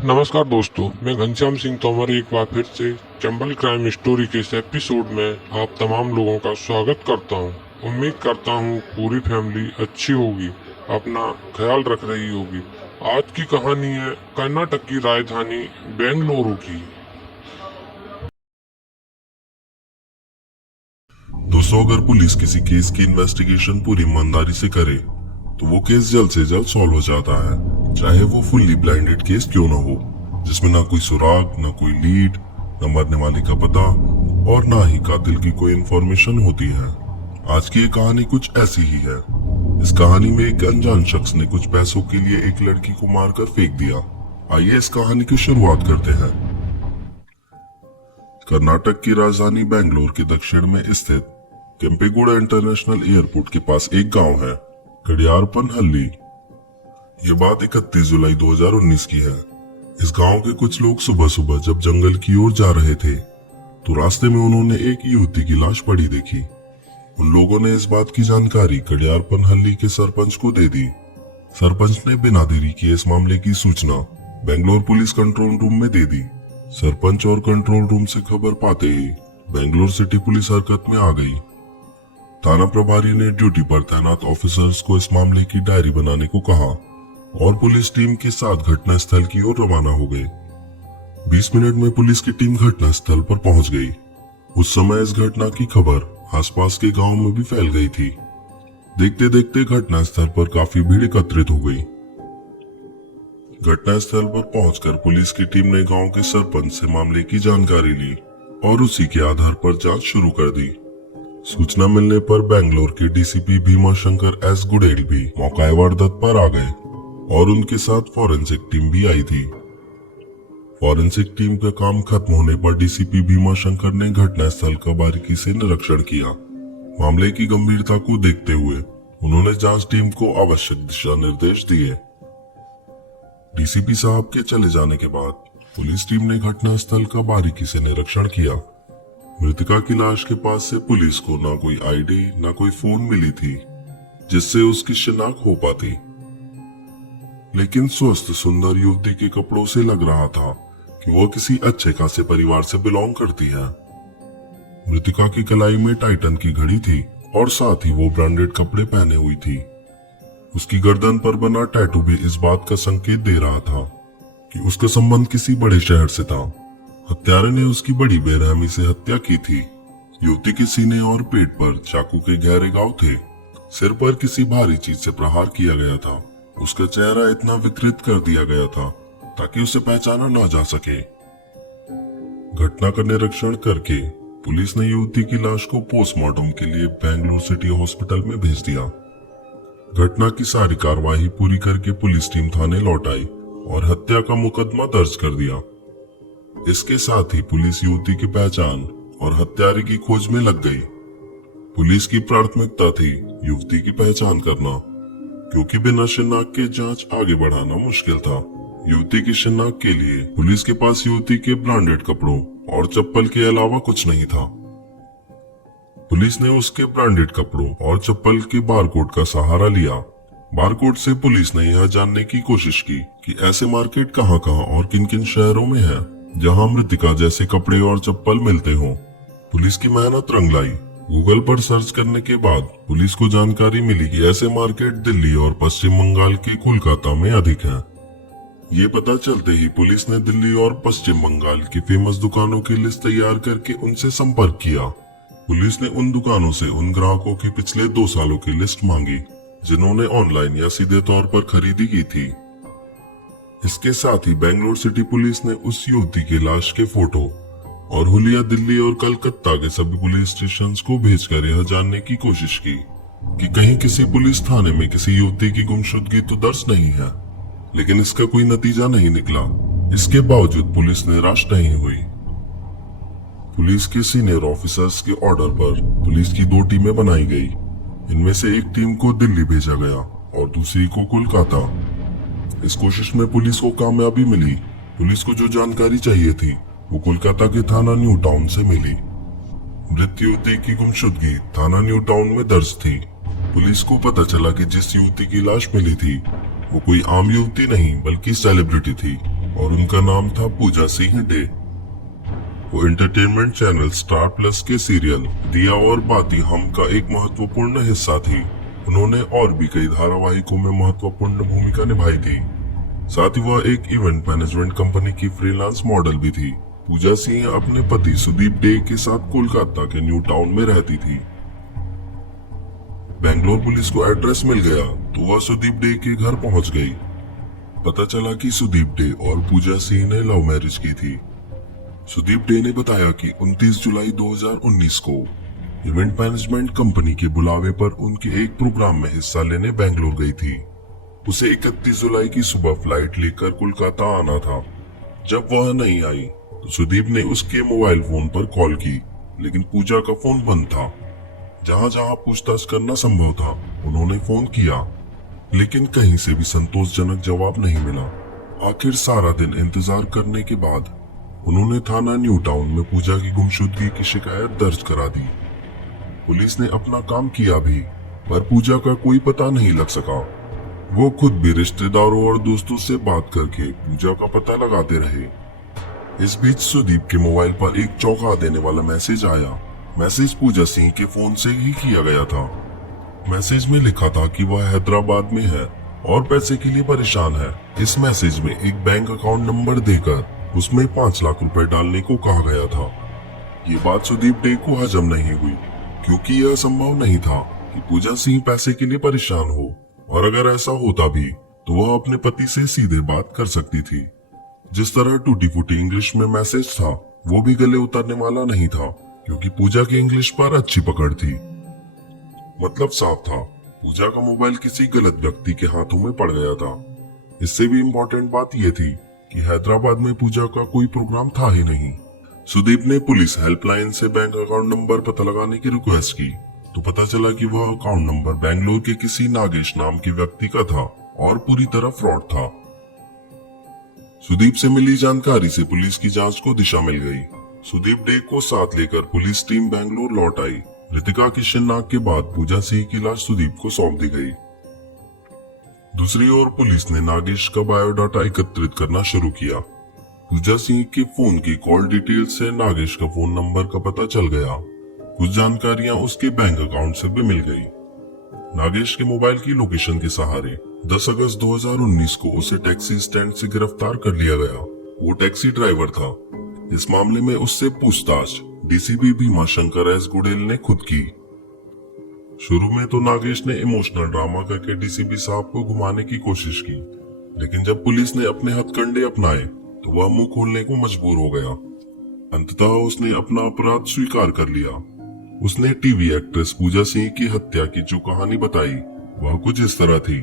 नमस्कार दोस्तों, मैं घनश्याम सिंह तोमर एक बार फिर से चंबल क्राइम स्टोरी के इस एपिसोड में आप तमाम लोगों का स्वागत करता हूं। उम्मीद करता हूं पूरी फैमिली अच्छी होगी, अपना ख्याल रख रही होगी। आज की कहानी है कर्नाटक की राजधानी बेंगलुरु की। दोस्तों, अगर पुलिस किसी केस की इन्वेस्टिगेशन पूरी ईमानदारी से करे तो वो केस जल्द से जल्द सॉल्व हो जाता है, चाहे वो फुल्ली ब्लाइंडेड केस क्यों ना हो, जिसमें ना कोई सुराग, ना कोई लीड, न मरने वाले का पता और ना ही कातिल की कोई इंफॉर्मेशन होती है। आज की ये कहानी कुछ ऐसी ही है। इस कहानी में एक अनजान शख्स ने कुछ पैसों के लिए एक लड़की को मारकर फेंक दिया। आइए इस कहानी की शुरुआत करते हैं। कर्नाटक की राजधानी बेंगलुरु के दक्षिण में स्थित केम्पेगौड़ा इंटरनेशनल एयरपोर्ट के पास एक गांव है, कड़ियारपनहल्ली। ये बात 31 जुलाई 2019 की है। इस गांव के कुछ लोग सुबह सुबह जब जंगल की ओर जा रहे थे तो रास्ते में उन्होंने एक युवती की लाश पड़ी देखी। उन लोगों ने इस बात की जानकारी कड़ियारपनहल्ली के सरपंच को दे दी। सरपंच ने बिना देरी किए इस मामले की सूचना बेंगलोर पुलिस कंट्रोल रूम में दे दी। सरपंच और कंट्रोल रूम से खबर पाते ही बेंगलोर सिटी पुलिस हरकत में आ गई। थाना प्रभारी ने ड्यूटी पर तैनात ऑफिसर्स को इस मामले की डायरी बनाने को कहा और पुलिस टीम के साथ घटना स्थल की ओर रवाना हो गए। 20 मिनट में पुलिस की टीम घटना स्थल पर पहुंच गई। उस समय इस घटना की खबर आसपास के गांव में भी फैल गई थी। देखते देखते घटना स्थल पर काफी भीड़ एकत्रित हो गई। घटना स्थल पर पहुंचकर पुलिस की टीम ने गांव के सरपंच से मामले की जानकारी ली और उसी के आधार पर जांच शुरू कर दी। सूचना मिलने पर बेंगलोर के डीसीपी भीमा शंकर एस गुडेल भी मौका वारदात पर आ गए और उनके साथ फॉरेंसिक टीम भी आई थी। फॉरेंसिक टीम का काम खत्म होने पर डीसीपी भीमा शंकर ने घटना स्थल का बारीकी से निरीक्षण किया। मामले की गंभीरता को देखते हुए उन्होंने जांच टीम को आवश्यक दिशा निर्देश दिए। डीसीपी साहब के चले जाने के बाद पुलिस टीम ने घटना स्थल का बारीकी से निरीक्षण किया। मृतका की लाश के पास से पुलिस को ना कोई आईडी ना कोई फोन मिली थी जिससे उसकी शिनाख्त हो पाती, लेकिन स्वस्थ सुंदर युवती के कपड़ों से लग रहा था कि वह किसी अच्छे खासे परिवार से बिलोंग करती है। मृतका की कलाई में टाइटन की घड़ी थी और साथ ही वो ब्रांडेड कपड़े पहने हुई थी। उसकी गर्दन पर बना टैटू भी इस बात का संकेत दे रहा था कि उसका संबंध किसी बड़े शहर से था। हत्यारे ने उसकी बड़ी बेरहमी से हत्या की थी। युवती के सीने और पेट पर चाकू के गहरे घाव थे। सिर पर किसी भारी चीज से प्रहार किया गया था। उसका चेहरा इतना विकृत कर दिया गया था ताकि उसे पहचाना ना जा सके। घटना का निरीक्षण करके पुलिस ने युवती की लाश को पोस्टमार्टम के लिए बेंगलुरु सिटी हॉस्पिटल में भेज दिया। घटना की सारी कार्यवाही पूरी करके पुलिस टीम थाने लौट आई और हत्या का मुकदमा दर्ज कर दिया। इसके साथ ही पुलिस युवती की पहचान और हत्यारे की खोज में लग गई। पुलिस की प्राथमिकता थी युवती की पहचान करना, क्योंकि बिना शिनाख्त के जांच आगे बढ़ाना मुश्किल था। युवती की शिनाख्त के लिए पुलिस के पास युवती के ब्रांडेड कपड़ों और चप्पल के अलावा कुछ नहीं था। पुलिस ने उसके ब्रांडेड कपड़ों और चप्पल के बारकोड का सहारा लिया। बारकोड से पुलिस ने यह जानने की कोशिश की कि ऐसे मार्केट कहां कहां और किन किन शहरों में है जहां मृतिका जैसे कपड़े और चप्पल मिलते हों। पुलिस की मेहनत रंग लाई। गूगल पर सर्च करने के बाद पुलिस को जानकारी मिली कि ऐसे मार्केट दिल्ली और पश्चिम बंगाल के कोलकाता में अधिक हैं। ये पता चलते ही पुलिस ने दिल्ली और पश्चिम बंगाल की फेमस दुकानों की लिस्ट तैयार करके उनसे संपर्क किया। पुलिस ने उन दुकानों से उन ग्राहकों की पिछले 2 सालों की लिस्ट मांगी जिन्होंने ऑनलाइन या सीधे तौर पर खरीदी की थी। इसके साथ ही बेंगलोर सिटी पुलिस ने उस युवती की लाश के फोटो और हुलिया दिल्ली और कलकत्ता के सभी पुलिस स्टेशंस को भेजकर यह जानने की कोशिश की कि कहीं किसी पुलिस थाने में किसी युवती की गुमशुदगी तो दर्ज नहीं है, लेकिन इसका कोई नतीजा नहीं निकला। इसके बावजूद पुलिस निराश नहीं हुई। पुलिस के सीनियर ऑफिसर्स के ऑर्डर पर पुलिस की 2 टीमें बनाई गई। इनमें से एक टीम को दिल्ली भेजा गया और दूसरी को कोलकाता। इस कोशिश में पुलिस को कामयाबी मिली। पुलिस को जो जानकारी चाहिए थी वो कोलकाता के थाना न्यू टाउन से मिली। मृत युवती की गुमशुदगी थाना न्यू टाउन में दर्ज थी। पुलिस को पता चला कि जिस युवती की लाश मिली थी वो कोई आम युवती नहीं बल्कि सेलिब्रिटी थी और उनका नाम था पूजा सिंह डे। वो एंटरटेनमेंट चैनल स्टार प्लस के सीरियल दिया और बाती हम का एक महत्वपूर्ण हिस्सा थी। उन्होंने और भी कई धारावाहिकों में महत्वपूर्ण भूमिका निभाई थी। साथ ही वह एक इवेंट मैनेजमेंट कंपनी की फ्रीलांस मॉडल भी थी। पूजा सिंह अपने पति सुदीप डे के साथ कोलकाता के न्यू टाउन में रहती थी। बेंगलोर पुलिस को एड्रेस मिल गया तो वह सुदीप डे के घर पहुंच गई। पता चला कि सुदीप डे और पूजा सिंह ने लव मैरिज की थी। सुदीप डे ने बताया कि 29 जुलाई 2019 को इवेंट मैनेजमेंट कंपनी के बुलावे पर उनके एक प्रोग्राम में हिस्सा लेने बेंगलोर गई थी। उसे 31 जुलाई की सुबह फ्लाइट लेकर कोलकाता आना था। जब वह नहीं आई तो सुदीप ने उसके मोबाइल फोन पर कॉल की, लेकिन पूजा का फोन बंद था। जहां जहां पूछताछ करना संभव था उन्होंने फोन किया, लेकिन कहीं से भी संतोषजनक जवाब नहीं मिला। आखिर सारा दिन इंतजार करने के बाद उन्होंने थाना न्यू टाउन में पूजा की गुमशुदगी की शिकायत दर्ज करा दी। पुलिस ने अपना काम किया भी, पर पूजा का कोई पता नहीं लग सका। वो खुद भी रिश्तेदारों और दोस्तों से बात करके पूजा का पता लगाते रहे। इस बीच सुदीप के मोबाइल पर एक चौंका देने वाला मैसेज आया। मैसेज पूजा सिंह के फोन से ही किया गया था। मैसेज में लिखा था कि वह हैदराबाद में है और पैसे के लिए परेशान है। इस मैसेज में एक बैंक अकाउंट नंबर देकर उसमें 5 लाख रुपए डालने को कहा गया था। ये बात सुदीप डे को हजम नहीं हुई, क्योंकि यह संभव नहीं था कि पूजा सिंह पैसे के लिए परेशान हो, और अगर ऐसा होता भी तो वह अपने पति से सीधे बात कर सकती थी। जिस तरह टूटी फूटी इंग्लिश में मैसेज था वो भी गले उतरने वाला नहीं था, क्योंकि पूजा की इंग्लिश पर अच्छी पकड़ थी। मतलब साफ था, पूजा का मोबाइल किसी गलत व्यक्ति के हाथों में पड़ गया था। इससे भी इम्पोर्टेंट बात यह थी कि हैदराबाद में पूजा का कोई प्रोग्राम था ही नहीं। सुदीप ने पुलिस हेल्पलाइन से बैंक अकाउंट नंबर पता लगाने की रिक्वेस्ट की तो पता चला कि वह अकाउंट नंबर बेंगलोर के किसी नागेश नाम के व्यक्ति का था और पूरी तरह फ्रॉड था। सुदीप से मिली जानकारी से पुलिस की जांच को दिशा मिल गई। सुदीप डे को साथ लेकर पुलिस टीम बेंगलोर लौट आई। रितिका की शिननाक के बाद पूजा सिंह की लाश सुदीप को सौंप दी गई। दूसरी ओर पुलिस ने नागेश का बायोडाटा एकत्रित करना शुरू किया। पूजा सिंह के फोन की कॉल डिटेल से नागेश का फोन नंबर का पता चल गया। कुछ जानकारियां उसके बैंक अकाउंट से भी मिल गई। नागेश के मोबाइल की लोकेशन के सहारे 10 अगस्त 2019 को उसे टैक्सी स्टैंड से गिरफ्तार कर लिया गया। वो टैक्सी ड्राइवर था। इस मामले में उससे पूछताछ डीसीपी भीमा शंकर एस गुडेल ने खुद की। शुरू में तो नागेश ने इमोशनल ड्रामा करके डीसीपी साहब को घुमाने की कोशिश की, लेकिन जब पुलिस ने अपने हथकंडे अपनाए तो वह मुंह खोलने को मजबूर हो गया। अंततः उसने अपना अपराध स्वीकार कर लिया। उसने टीवी एक्ट्रेस पूजा सिंह की हत्या की जो कहानी बताई वह कुछ इस तरह थी।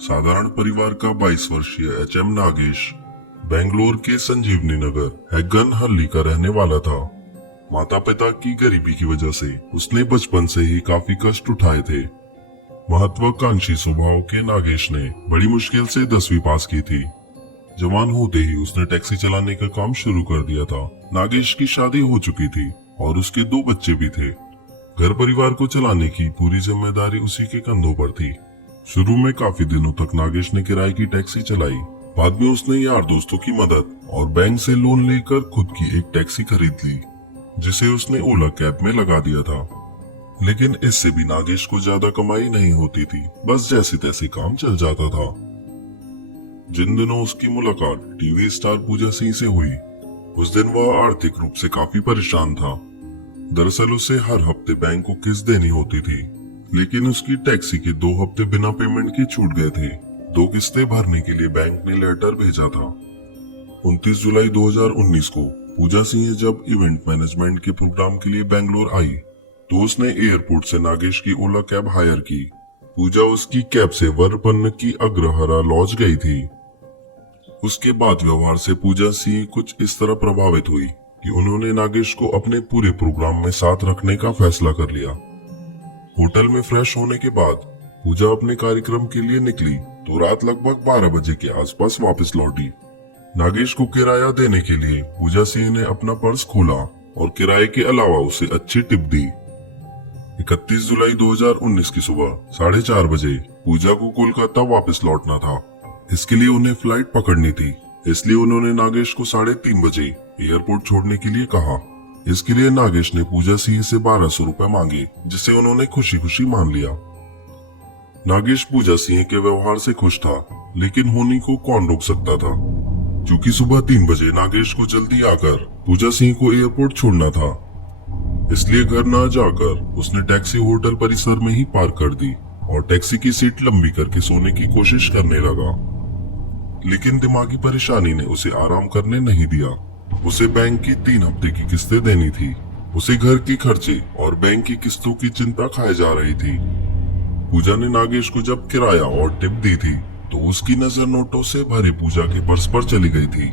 साधारण परिवार का 22 वर्षीय एचएम नागेश बेंगलोर के संजीवनी नगर हैगन हल्ली का रहने वाला था। माता पिता की गरीबी की वजह से उसने बचपन से ही काफी कष्ट उठाए थे। महत्वाकांक्षी स्वभाव के नागेश ने बड़ी मुश्किल से 10वीं पास की थी। जवान होते ही उसने टैक्सी चलाने का काम शुरू कर दिया था। नागेश की शादी हो चुकी थी और उसके 2 बच्चे भी थे। घर परिवार को चलाने की पूरी जिम्मेदारी उसी के कंधों पर थी। शुरू में काफी दिनों तक नागेश ने किराए की टैक्सी चलाई। बाद में उसने यार दोस्तों की मदद और बैंक से लोन लेकर खुद की एक टैक्सी खरीद ली, जिसे उसने ओला कैब में लगा दिया था। लेकिन इससे भी नागेश को ज्यादा कमाई नहीं होती थी, बस जैसे तैसे काम चल जाता था। जिन दिनों उसकी मुलाकात टीवी स्टार पूजा सिंह से हुई, उस दिन वह आर्थिक रूप से काफी परेशान था। दरअसल उसे हर हफ्ते बैंक को किस्त देनी होती थी, लेकिन उसकी टैक्सी के 2 हफ्ते बिना पेमेंट के छूट गए थे। 2 किस्तें भरने के लिए बैंक ने लेटर भेजा था। 29 जुलाई 2019 को पूजा सिंह जब इवेंट मैनेजमेंट के प्रोग्राम के लिए बेंगलोर आई तो उसने एयरपोर्ट से नागेश की ओला कैब हायर की। पूजा उसकी कैब से वरपन्न की अग्रहारा लॉज गई थी। उसके बाद व्यवहार से पूजा सिंह कुछ इस तरह प्रभावित हुई कि उन्होंने नागेश को अपने पूरे प्रोग्राम में साथ रखने का फैसला कर लिया। होटल में फ्रेश होने के बाद पूजा अपने कार्यक्रम के लिए निकली तो रात लगभग 12 बजे के आसपास वापस लौटी। नागेश को किराया देने के लिए पूजा सिंह ने अपना पर्स खोला और किराए के अलावा उसे अच्छी टिप दी। 31 जुलाई 2019 की सुबह 4:30 बजे पूजा को कोलकाता वापस लौटना था। इसके लिए उन्हें फ्लाइट पकड़नी थी, इसलिए उन्होंने नागेश को 3:30 बजे एयरपोर्ट छोड़ने के लिए कहा। इसके लिए नागेश ने पूजा सिंह से 1200 रुपए मांगे, जिसे उन्होंने खुशी खुशी मान लिया। नागेश पूजा सिंह के व्यवहार से खुश था, लेकिन होनी को कौन रोक सकता था। क्योंकि सुबह 3 बजे नागेश को जल्दी आकर पूजा सिंह को एयरपोर्ट छोड़ना था, इसलिए घर न जाकर उसने टैक्सी होटल परिसर में ही पार्क कर दी और टैक्सी की सीट लंबी करके सोने की कोशिश करने लगा। लेकिन दिमागी परेशानी ने उसे आराम करने नहीं दिया। उसे बैंक की 3 हफ्ते की किस्तें देनी थी। उसे घर की खर्चे और बैंक की किस्तों की चिंता खाए जा रही थी। पूजा ने नागेश को जब किराया और टिप दी थी तो उसकी नजर नोटों से भरे पूजा के पर्स पर चली गई थी।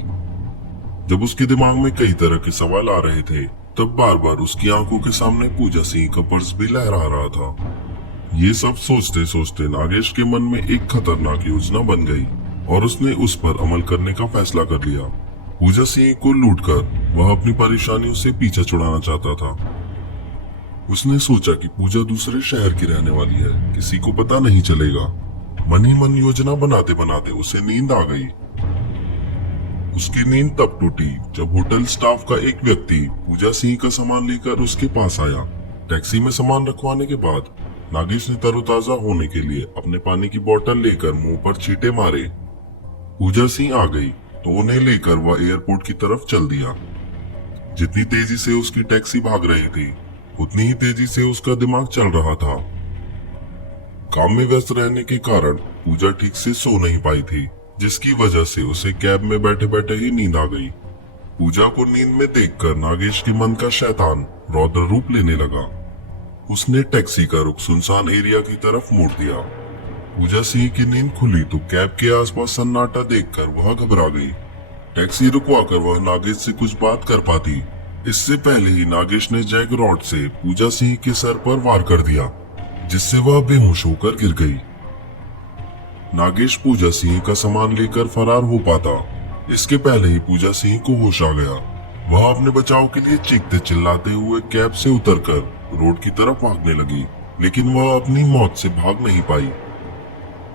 जब उसके दिमाग में कई तरह के सवाल आ रहे थे, तब बार बार उसकी आंखों के सामने पूजा सिंह का पर्स भी लहरा रहा था। ये सब सोचते सोचते नागेश के मन में एक खतरनाक योजना बन गई और उसने उस पर अमल करने का फैसला कर लिया। पूजा सिंह को लूटकर वह अपनी परेशानियों से पीछा छुड़ाना चाहता था। उसने सोचा कि पूजा दूसरे शहर की रहने वाली है, किसी को पता नहीं चलेगा। मन ही मन योजना बनाते बनाते उसे नींद आ गई। उसकी नींद तब टूटी जब होटल स्टाफ का एक व्यक्ति पूजा सिंह का सामान लेकर उसके पास आया। टैक्सी में सामान रखवाने के बाद नागेश ने तरोताजा होने के लिए अपने पानी की बोतल लेकर मुंह पर छींटे मारे। पूजा सिंह आ गई तो उन्हें लेकर वह एयरपोर्ट की तरफ चल दिया। जितनी तेजी से उसकी टैक्सी भाग रही थी, उतनी ही तेजी से उसका दिमाग चल रहा था। काम में व्यस्त रहने के कारण पूजा ठीक से सो नहीं पाई थी, जिसकी वजह से उसे कैब में बैठे बैठे ही नींद आ गई। पूजा को नींद में देखकर नागेश के मन का शैतान रौद्र रूप लेने लगा। उसने टैक्सी का रुख सुनसान एरिया की तरफ मोड़ दिया। पूजा सिंह की नींद खुली तो कैब के आसपास सन्नाटा देखकर वह घबरा गई। टैक्सी रुकवाकर वह नागेश से कुछ बात कर पाती, इससे पहले ही नागेश ने जैक रॉड से पूजा सिंह के सर पर वार कर दिया, जिससे वह बेहोश होकर गिर गई। नागेश पूजा सिंह का सामान लेकर फरार हो पाता, इसके पहले ही पूजा सिंह को होश आ गया। वह अपने बचाव के लिए चीखते चिल्लाते हुए कैब से उतरकर रोड की तरफ भागने लगी, लेकिन वह अपनी मौत से भाग नहीं पाई।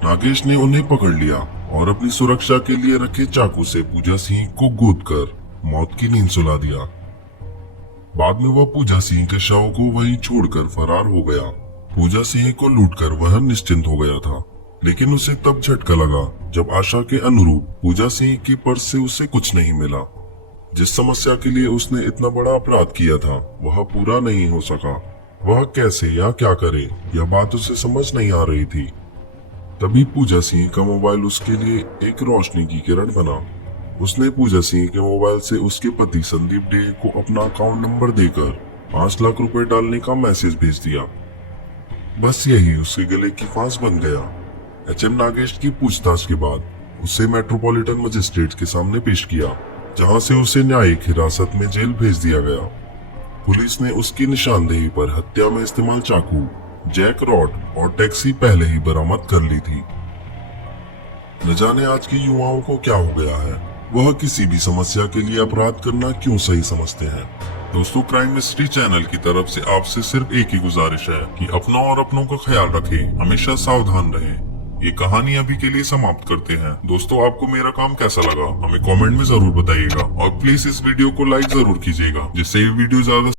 नागेश ने उन्हें पकड़ लिया और अपनी सुरक्षा के लिए रखे चाकू से पूजा सिंह को गोदकर मौत की नींद सुला दिया। बाद में वह पूजा सिंह के शव को वहीं छोड़कर फरार हो गया। पूजा सिंह को लूटकर वह निश्चिंत हो गया था, लेकिन उसे तब झटका लगा जब आशा के अनुरूप पूजा सिंह की पर्स से उसे कुछ नहीं मिला। जिस समस्या के लिए उसने इतना बड़ा अपराध किया था, वह पूरा नहीं हो सका। वह कैसे या क्या करे, यह बात उसे समझ नहीं आ रही थी। तभी पूजा सिंह का मोबाइल उसके लिए एक रोशनी की किरण बना। उसने पूजा सिंह के मोबाइल से उसके पति संदीप डे को अपना अकाउंट नंबर देकर 5 लाख रुपए डालने का मैसेज भेज दिया। बस यही उसके गले की फांस बन गया। एचएम नागेश की पूछताछ के बाद उसे मेट्रोपॉलिटन मजिस्ट्रेट के सामने पेश किया, जहां से उसे न्यायिक हिरासत में जेल भेज दिया गया। पुलिस ने उसकी निशानदेही पर हत्या में इस्तेमाल चाकू, जैक रॉड और टैक्सी पहले ही बरामद कर ली थी। न जाने आज के युवाओं को क्या हो गया है, वह किसी भी समस्या के लिए अपराध करना क्यों सही समझते हैं। दोस्तों, क्राइम मिस्ट्री चैनल की तरफ से आपसे सिर्फ एक ही गुजारिश है कि अपनों और अपनों का ख्याल रखें, हमेशा सावधान रहें। ये कहानी अभी के लिए समाप्त करते हैं। दोस्तों, आपको मेरा काम कैसा लगा हमें कमेंट में जरूर बताइएगा और प्लीज इस वीडियो को लाइक जरूर कीजिएगा, जिससे ये वीडियो ज्यादा